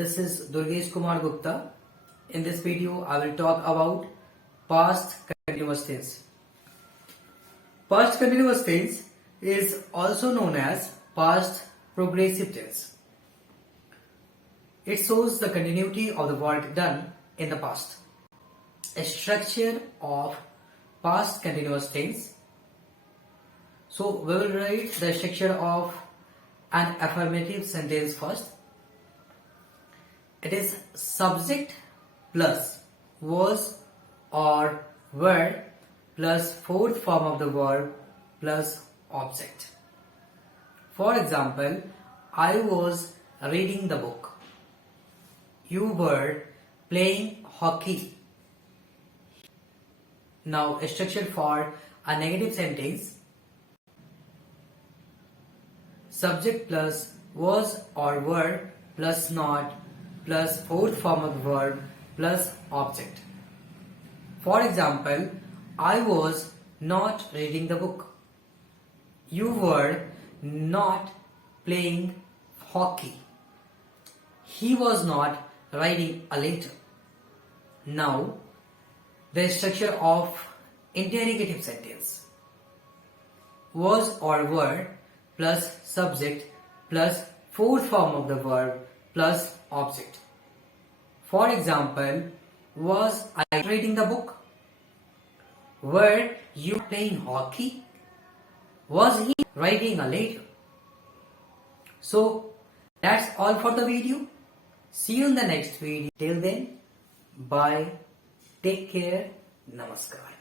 this is Durgesh Kumar Gupta. In this video, I will talk about past continuous tense. Past continuous tense is also known as past progressive tense. It shows the continuity of the work done in the past. A structure of past continuous tense. So we will write the structure of an affirmative sentence first. It is subject plus was or were plus fourth form of the verb plus object. For example, I was reading the book. You were playing hockey. Now a structure for a negative sentence. Subject plus was or were plus not plus fourth form of the verb plus object. For example, I was not reading the book. You were not playing hockey. He was not writing a letter. Now, the structure of interrogative sentence. Was or were plus subject plus fourth form of the verb plus object. For example, was I reading the book? Were you playing hockey? Was he writing a letter? So that's all for the video. See you in the next video. Till then, bye. Take care. Namaskar.